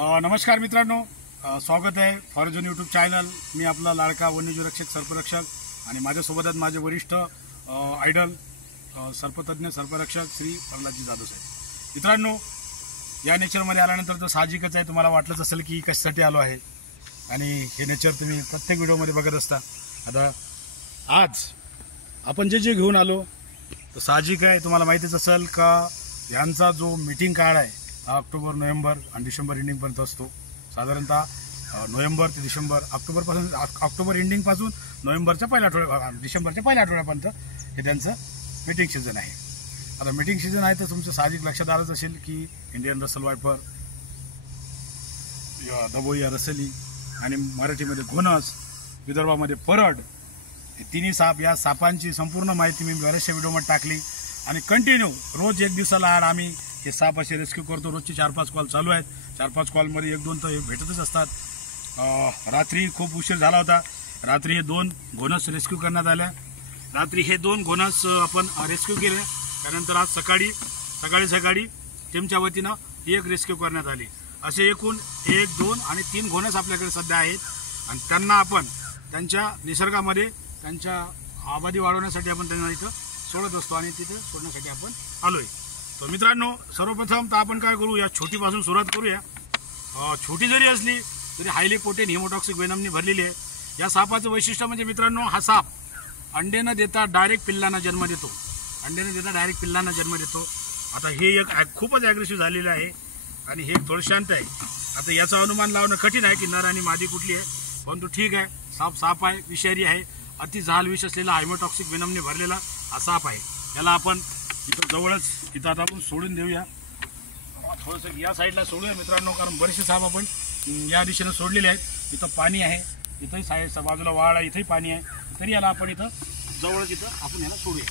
नमस्कार मित्रांनो, स्वागत आहे फॉरेझन यूट्यूब चॅनल। मी आपला लाडका वन्यजीव रक्षक सर्परक्षक आणि माझ्यासोबतच माझे वरिष्ठ आयडल सर्पतज्ञ सर्परक्षक श्री प्रल्हादजी जाधव साहेब। मित्रांनो, या नेचरमध्ये आल्यानंतर तर साहजिकच आहे, तुम्हाला वाटलंच असेल की कशासाठी आलो आहे आणि हे नेचर तुम्ही प्रत्येक व्हिडिओमध्ये बघत असता। आता आज आपण जे घेऊन आलो तर साहजिक आहे, तुम्हाला माहितीच असेल का यांचा जो मीटिंग काळ आहे ऑक्टोबर नोव्हेंबर आणि डिसेंबर एंडिंगपर्यंत असतो। साधारणतः नोव्हेंबर ते डिसेंबर, ऑक्टोबर एंडिंगपासून नोव्हेंबरच्या पहिल्या आठवड्या डिसेंबरच्या पहिल्या आठवड्यापर्यंत हे त्यांचं मीटिंग सीझन आहे। आता मीटिंग सीझन आहे तर तुमचं साहजिक लक्षात आलंच असेल की इंडियन रसल वायपर, दबोई रसली आणि मराठीमध्ये घोणस, विदर्भामध्ये परड, हे तिन्ही साप, या सापांची संपूर्ण माहिती मी बऱ्याचशा व्हिडिओमध्ये टाकली आणि कंटिन्यू रोज एक दिवसाला आड आम्ही हे साप असे रेस्क्यू करतो। रोजचे 4-5 कॉल चालू आहेत। 4-5 कॉलमध्ये 1-2 तर भेटतच असतात। रात्री खूप उशीर झाला होता, रात्री हे 2 घोणस रेस्क्यू करण्यात आल्या। रात्री हे 2 घोणस आपण रेस्क्यू केले। त्यानंतर आज सकाळी टीमच्या वतीनं एक रेस्क्यू करण्यात आली। असे एकूण 1, 2 आणि 3 घोणस आपल्याकडे सध्या आहेत आणि त्यांना आपण त्यांच्या निसर्गामध्ये त्यांच्या आबादी वाढवण्यासाठी आपण त्यांना इथं सोडत असतो आणि तिथे सोडण्यासाठी आपण आलोय। तर मित्रांनो, सर्वप्रथम तर आपण काय करू, या छोटीपासून सुरुवात करूया। छोटी जरी असली तरी हायली पोटेंट हिमोटॉक्सिक वेनमनी भरलेली आहे। या सापाचं वैशिष्ट्य म्हणजे मित्रांनो, हा साप अंडे न देता डायरेक्ट पिल्लांना जन्म देतो। आता हे एक खूपच ॲग्रेसिव्ह झालेलं आहे आणि हे थोडं शांत आहे। आता याचा अनुमान लावणं कठीण आहे की नर आणि मादी कुठली आहे, परंतु ठीक आहे, साप आहे, विषारी आहे, अति जहाल विष असलेला हिमोटॉक्सिक वेनमने भरलेला हा साप आहे। याला आपण इथं जवळच आता आपण सोडून देऊया। थोडंसं या साईडला सोडूया मित्रांनो, कारण बरेचसे साप आपण या दिशेने सोडलेले आहेत। इथं पाणी आहे, इथंही साईडच्या बाजूला वाळ आहे, इथंही पाणी आहे, तरी याला आपण इथं जवळच आपण याला सोडूया।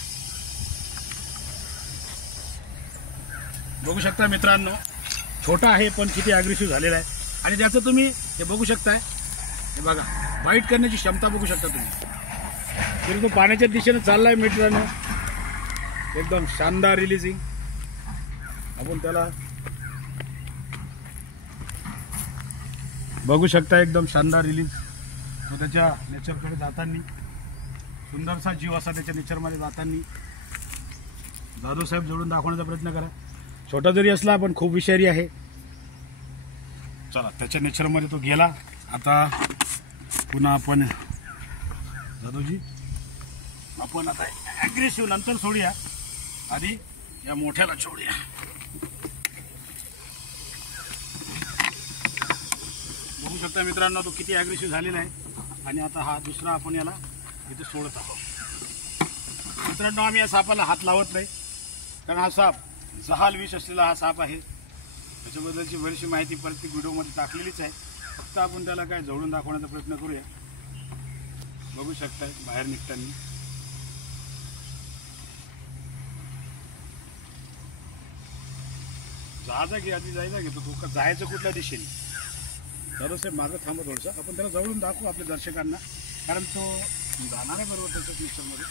बघू शकता मित्रांनो, छोटा आहे पण किती ॲग्रेसिव्ह झालेला आहे आणि त्याचं तुम्ही हे बघू शकताय, हे बघा बाईट करण्याची क्षमता बघू शकता तुम्ही। तरी तो पाण्याच्या दिशेने चाललाय मित्रांनो, एकदम शानदार रिलीजिंग। आपण त्याला बघू शकता, एकदम शानदार रिलीज। तो त्याच्या नेचरकडे जाताना, सुंदरसा जीव असा त्याच्या नेचरमध्ये जाताना जाधव साहेब जोडून दाखवण्याचा प्रयत्न करा। छोटा जरी असला पण खूप विषारी आहे। चला, त्याच्या नेचरमध्ये तो गेला। आता पुन्हा आपण जाधवजी, आपण आता ॲग्रेसिव्ह नंतर सोडूया, आधी या मोठ्याला सोडूया। बघू शकता मित्रांनो, तो किती ॲग्रेसिव्ह झालेला आहे आणि आता हा दुसरा आपण याला इथे सोडत आहोत। मित्रांनो, आम्ही या सापाला हात लावत नाही, कारण हा साप जहाल विष असलेला हा साप आहे। त्याच्याबद्दलची बरीचशी माहिती प्रत्येक व्हिडिओमध्ये टाकलेलीच आहे। फक्त आपण त्याला काय जवळून दाखवण्याचा प्रयत्न करूया। बघू शकताय बाहेर निघताना जायचा घेतो तो, जायचं कुठल्या दिशेने, थोडंसं मागं थांबा थोडंसं, आपण त्याला जवळून दाखवू आपल्या दर्शकांना, कारण तो जाणार आहे बरोबर त्याच्याच नेचरमध्ये।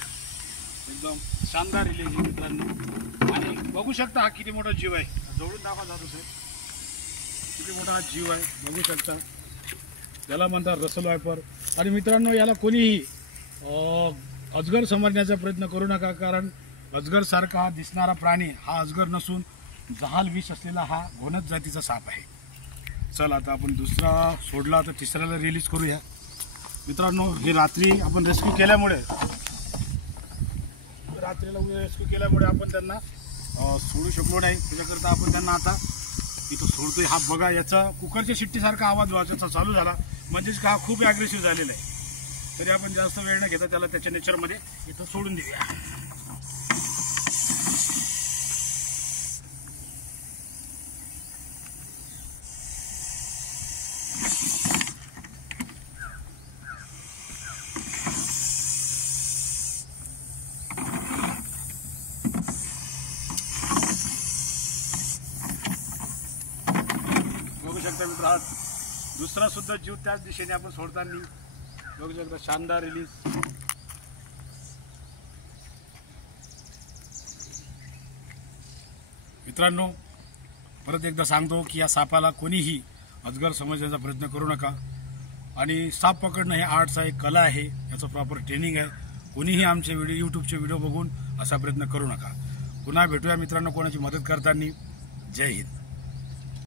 एकदम शानदार रिलीज मित्रांनो, आणि बघू शकता हा किती मोठा जीव आहे। जवळून दाखवा जातो साहेब, किती मोठा हा जीव आहे, बघू शकता। याला म्हणतात रसल वायपर। आणि मित्रांनो, याला कोणीही अजगर समजण्याचा प्रयत्न करू नका, कारण अजगरसारखा हा दिसणारा प्राणी हा अजगर नसून जहाल विष असलेला हा घोणस जातीचा साप आहे। चल, आता आपण दुसरा सोडला तर तिसऱ्याला रिलीज करूया। मित्रांनो, हे रात्री आपण रेस्क्यू केल्यामुळे आपण त्यांना सोडू शकलो नाही, त्याच्याकरता आपण त्यांना आता इथं सोडतोय। हा बघा, याचा कुकरच्या शिट्टीसारखा आवाज वाजायचा चालू झाला, म्हणजेच का हा खूप ॲग्रेसिव्ह झालेला आहे। तरी आपण जास्त वेळ न घेता त्याला त्याच्या नेचरमध्ये इथं सोडून देऊया। बघू शकता मित्र, दुसरा सुद्धा जीव त्याच दिशेने आपण सोडताना बघू शकता, शानदार रिलीज। मित्रांनो, परत एकदा सांगतो की या सापाला कोणीही अजगर समजण्याचा प्रयत्न करू नका। आणि साप पकडणं हे आर्ट्स आहे, कला आहे, याचं प्रॉपर ट्रेनिंग आहे। कोणीही आमचे यूट्यूबचे व्हिडिओ बघून असा प्रयत्न करू नका। पुन्हा भेटूया मित्रांनो कोणाची मदत करताना। जय हिंद।